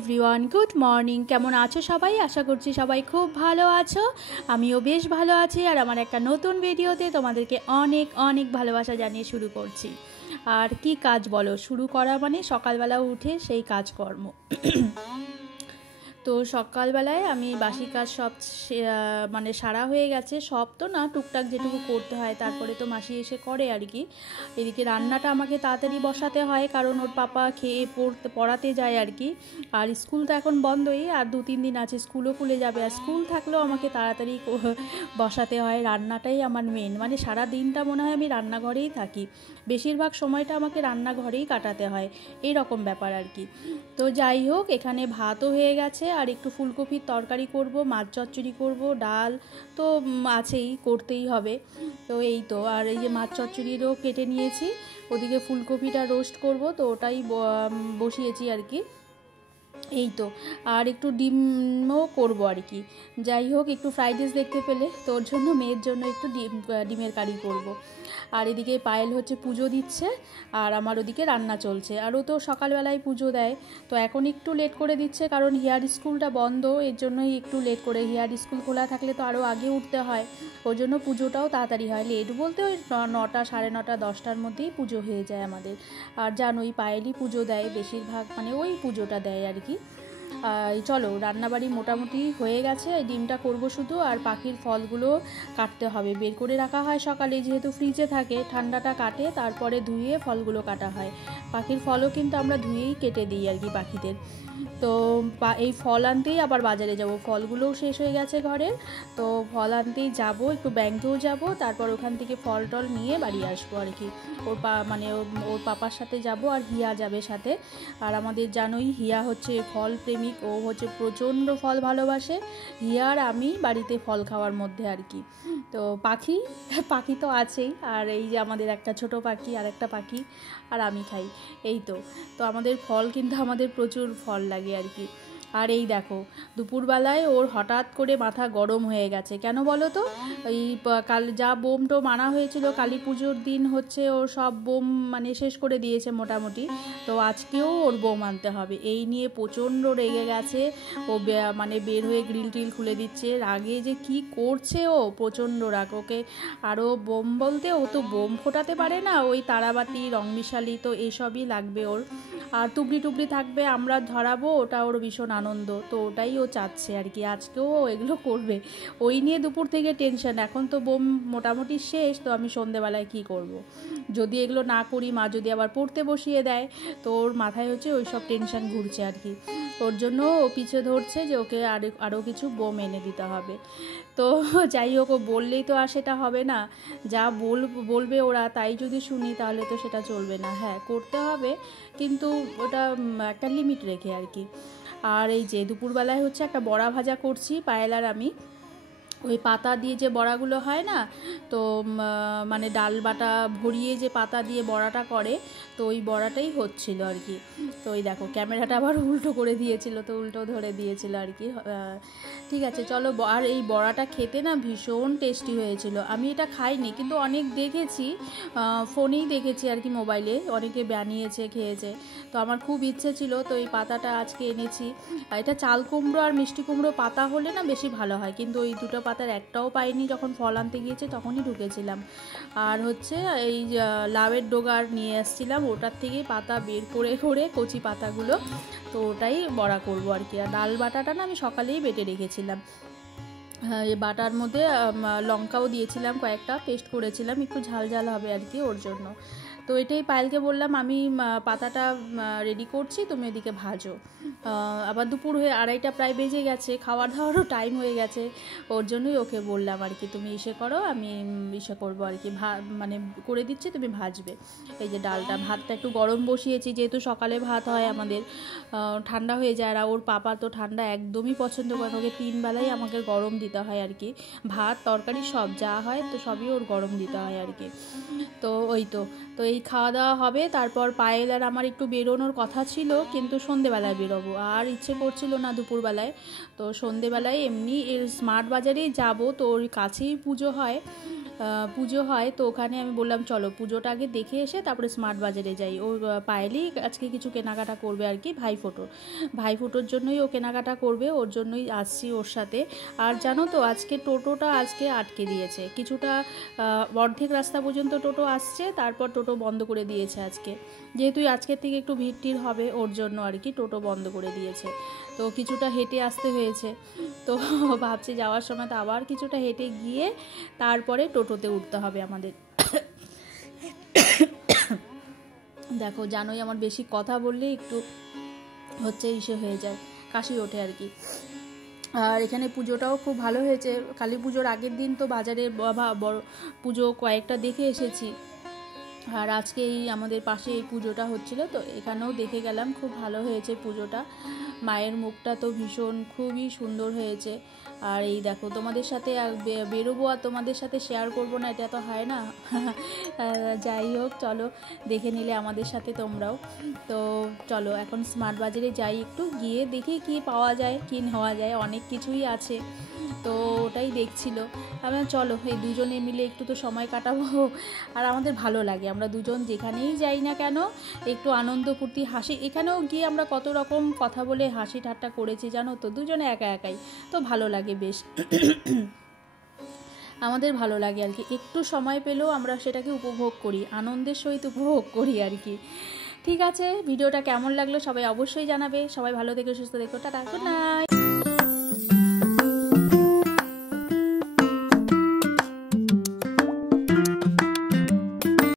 Everyone, good morning. কেমন আছো সবাই? আশা করছি সবাই খুব ভালো আছো। আমিও বেশ ভালো আছি। আর আমার একটা নতুন ভিডিওতে তোমাদেরকে অনেক অনেক ভালোবাসা জানিয়ে শুরু করছি। আর কি কাজ বলো, শুরু করা মানে সকালবেলা উঠে সেই কাজকর্ম। তো সকালবেলায় আমি বাসি কাজ সব মানে সারা হয়ে গেছে, সব তো না, টুকটাক যেটুকু করতে হয় তারপরে তো মাসি এসে করে আর কি। এদিকে রান্নাটা আমাকে তাড়াতাড়ি বসাতে হয়, কারণ ওর পাপা খেয়ে পড়াতে যায় আর কি। আর স্কুল তো এখন বন্ধই, আর 2-3 দিন আছে, স্কুলও খুলে যাবে। আর স্কুল থাকলেও আমাকে তাড়াতাড়ি বসাতে হয়। রান্নাটাই আমার মেন, মানে সারা দিনটা মনে হয় আমি রান্নাঘরেই থাকি, বেশিরভাগ সময়টা আমাকে রান্নাঘরেই কাটাতে হয়, এই রকম ব্যাপার আর কি। তো যাই হোক, এখানে ভাতও হয়ে গেছে, আর একটু ফুলকপির তরকারি করব, মাছ চচ্চড়ি করব, ডাল তো আছেই, করতেই হবে। তো এই তো, আর এই যে মাছ চচ্চড়িরও কেটে নিয়েছি, ওদিকে ফুলকপিটা রোস্ট করব, তো ওটাই বসিয়েছি আর কি। এই তো, আর একটু ডিমও করবো আর কি। যাই হোক, একটু ফ্রাইড রাইস দেখতে পেলে, তো ওর জন্য, মেয়ের জন্য একটু ডিমের কারি করব। আর এদিকে পায়েল হচ্ছে পুজো দিচ্ছে, আর আমার ওদিকে রান্না চলছে। আর ও তো সকালবেলায় পুজো দেয়, তো এখন একটু লেট করে দিচ্ছে, কারণ হিয়ার স্কুলটা বন্ধ, এর জন্যই একটু লেট করে। হিয়ার স্কুল খোলা থাকলে তো আরও আগে উঠতে হয়, ওর জন্য পুজোটাও তাড়াতাড়ি হয়। লেট বলতে ওই 9টা, 9:30, 10টার মধ্যেই পুজো হয়ে যায় আমাদের। আর জানোই পায়েলই পুজো দেয় বেশিরভাগ, মানে ওই পুজোটা দেয় আর কি। চলো, রান্নাবাড়ি মোটামুটি হয়ে গেছে, এই ডিমটা করব শুধু। আর পাখির ফলগুলো কাটতে হবে, বের করে রাখা হয় সকালে, যেহেতু ফ্রিজে থাকে, ঠান্ডাটা কাটে, তারপরে ধুয়ে ফলগুলো কাটা হয়। পাখির ফলও কিন্তু আমরা ধুয়েই কেটে দিই আর কি পাখিদের। তো এই ফল আনতেই আবার বাজারে যাব, ফলগুলোও শেষ হয়ে গেছে ঘরের, তো ফল আনতেই যাব, একটু ব্যাংকেও যাব, তারপর ওখান থেকে ফল টল নিয়ে বাড়ি আসবো আর কি। মানে ওর পাপার সাথে যাব, আর হিয়া যাবে সাথে। আর আমাদের জানোই, হিয়া হচ্ছে ফল প্রেমিক, ও হচ্ছে প্রচণ্ড ফল ভালোবাসে। হিয়া আর আমি বাড়িতে ফল খাওয়ার মধ্যে আর কি। তো পাখি তো আছেই, আর এই যে আমাদের একটা ছোট পাখি, আর একটা পাখি, আর আমি খাই। এই তো, আমাদের ফল কিন্তু আমাদের প্রচুর ফল লাগে আর কি। আর এই দেখো, দুপুরবেলায় ওর হঠাৎ করে মাথা গরম হয়ে গেছে, কেন বলো তো? এই কাল যা বোম টোম আনা হয়েছিল, কালী পুজোর দিন হচ্ছে ওর সব বোম মানে শেষ করে দিয়েছে মোটামুটি। তো আজকেও ওর বোম আনতে হবে, এই নিয়ে প্রচণ্ড রেগে গেছে। ও মানে বের হয়ে গ্রিল টিল খুলে দিচ্ছে, রাগে যে কি করছে, ও প্রচণ্ড রাগ। ওকে আরও বোম বলতে, ও তো বোম ফোটাতে পারে না, ওই তারাবাতি, রং মিশালি, তো এসবই লাগবে ওর। আর টুবড়ি টুবড়ি থাকবে, আমরা ধরাবো, ওটা ওর ভীষণ আনন্দ, তো ওটাই ও চাচ্ছে আর কি। আজকেও এগুলো করবে, ওই নিয়ে দুপুর থেকে টেনশন। এখন তো বোম মোটামুটি শেষ, তো আমি সন্ধেবেলায় কি করব। যদি এগুলো না করি, মা যদি আবার পড়তে বসিয়ে দেয়, তো ওর মাথায় হচ্ছে ওই সব টেনশন ঘুরছে আর কি। ওর জন্য ও পিছে ধরছে যে ওকে আরও কিছু বোম এনে দিতে হবে। তো যাই হোক, ও বললেই তো আর সেটা হবে না, যা বলবে ওরা তাই যদি শুনি, তাহলে তো সেটা চলবে না। হ্যাঁ, করতে হবে, কিন্তু ওটা একটা লিমিট রেখে আর কি। আর এই যে দুপুরবেলায় হচ্ছে একটা বড়া ভাজা করছি, পায়েল আর আমি। ওই পাতা দিয়ে যে বড়াগুলো হয় না, তো মানে ডাল বাটা ভরিয়ে যে পাতা দিয়ে বড়াটা করে, তো ওই বড়াটাই হচ্ছিল আর কি। তো ওই দেখো, ক্যামেরাটা আবার উল্টো করে দিয়েছিল, তো উল্টো ধরে দিয়েছিল আর কি। ঠিক আছে, চলো। আর এই বড়াটা খেতে না ভীষণ টেস্টি হয়েছিল। আমি এটা খাইনি, কিন্তু অনেক দেখেছি, ফোনেই দেখেছি আর কি, মোবাইলে অনেকে বানিয়েছে, খেয়েছে। তো আমার খুব ইচ্ছে ছিল, তো এই পাতাটা আজকে এনেছি। এটা চাল কুমড়ো আর মিষ্টি কুমড়ো পাতা হলে না বেশি ভালো হয়, কিন্তু ওই দুটো পাতার একটাও পাইনি, যখন ফল আনতে গিয়েছে তখনই ঢুকেছিলাম। আর হচ্ছে এই লাউয়ের ডোগার নিয়ে আসছিলাম, ওটার থেকেই পাতা বের করে করে কচি পাতাগুলো, তো ওটাই বড়া করবো আর কি। আর ডাল বাটাটা না আমি সকালেই বেটে রেখেছিলাম, এই বাটার মধ্যে লঙ্কাও দিয়েছিলাম, কয়েকটা পেস্ট করেছিলাম, একটু ঝাল ঝাল হবে আর কি ওর জন্য। তো এটাই পায়েলকে বললাম, আমি পাতাটা রেডি করছি, তুমি এদিকে ভাজো। আবার দুপুর হয়ে 2:30 প্রায় বেজে গেছে, খাওয়ার দাওয়ারও টাইম হয়ে গেছে, ওর জন্যই ওকে বললাম আর কি, তুমি ইসে করো, আমি ইসে করবো আর কি, মানে করে দিচ্ছি, তুমি ভাজবে। এই যে ভাতটা একটু গরম বসিয়েছি, যেহেতু সকালে ভাত হয় আমাদের, ঠান্ডা হয়ে যায়। আর ওর পাপা তো ঠান্ডা একদমই পছন্দ করে, ওকে 3 বেলাই আমাকে গরম দিতে হয় আর কি, ভাত তরকারি সব যা হয়, তো সবই ওর গরম দিতে হয় আর কি। তো ওই তো, এই খাওয়া দাওয়া হবে, তারপর পায়েল আর আমার একটু বেরোনোর কথা ছিল, কিন্তু সন্ধেবেলায় বেরোবো, আর ইচ্ছে করছিল না দুপুরবেলায়। তো সন্ধেবেলায় এমনি স্মার্ট বাজারেই যাব, তো ওর কাছেই পুজো হয়, পুজো হয়, তো ওখানে আমি বললাম চলো পুজোটা আগে দেখে এসে তারপরে স্মার্ট বাজারে যাই। ও পায়েলি আজকে কিছু কেনাকাটা করবে আর কি, ভাইফোঁটোর জন্যই ও কেনাকাটা করবে, ওর জন্যই আসছি ওর সাথে। আর জানো তো আজকে টোটোটা আটকে দিয়েছে কিছুটা, অর্ধেক রাস্তা পর্যন্ত টোটো আসছে, তারপর টোটো বন্ধ করে দিয়েছে আজকে, যেহেতু আজকের থেকে একটু ভিড় হবে ওর জন্য আর কি টোটো বন্ধ করে দিয়েছে। তো কিছুটা হেঁটে আসতে হয়েছে, তো ভাবছি যাওয়ার সময় তো আবার কিছুটা হেঁটে গিয়ে তারপরে টোটোতে উঠতে হবে আমাদের। দেখো জানোই আমার বেশি কথা বললে একটু হচ্ছে ইসে হয়ে যায়, কাশি ওঠে আর কি। আর এখানে পুজোটাও খুব ভালো হয়েছে। কালী পুজোর আগের দিন তো বাজারে বড় পুজো কয়েকটা দেখে এসেছি, আর আজকে এই আমাদের পাশে এই পুজোটা হচ্ছিল, তো এখানেও দেখে গেলাম, খুব ভালো হয়েছে পুজোটা। মায়ের মুখটা তো খুবই সুন্দর হয়েছে। আর এই দেখো তোমাদের সাথে বেরোবো আর তোমাদের সাথে শেয়ার করবো না, এটা তো হয় না। যাই হোক চলো, দেখে নিলে আমাদের সাথে তোমরাও। তো চলো এখন স্মার্ট বাজারে যাই, একটু গিয়ে দেখি কি পাওয়া যায় কি নেওয়া যায়, অনেক কিছুই আছে, তো ওটাই দেখছিল। আমি চলো এই দুজনে মিলে একটু তো সময় কাটাবো, আর আমাদের ভালো লাগে, আমরা দুজন যেখানেই যাই না কেন একটু আনন্দ ফুর্তি হাসি, এখানেও গিয়ে আমরা কত রকম কথা বলে হাসি ঠাট্টা করেছি জানো তো, দুজনে একাই তো ভালো লাগে বেশ। আমাদের ভালো লাগে আর কি, একটু সময় পেলেও আমরা সেটাকে উপভোগ করি, আনন্দের সহিত উপভোগ করি আর কি। ঠিক আছে, ভিডিওটা কেমন লাগলো সবাই অবশ্যই জানাবে, সবাই ভালো থেকো সুস্থ থেকো, টাটা, গুড নাইট।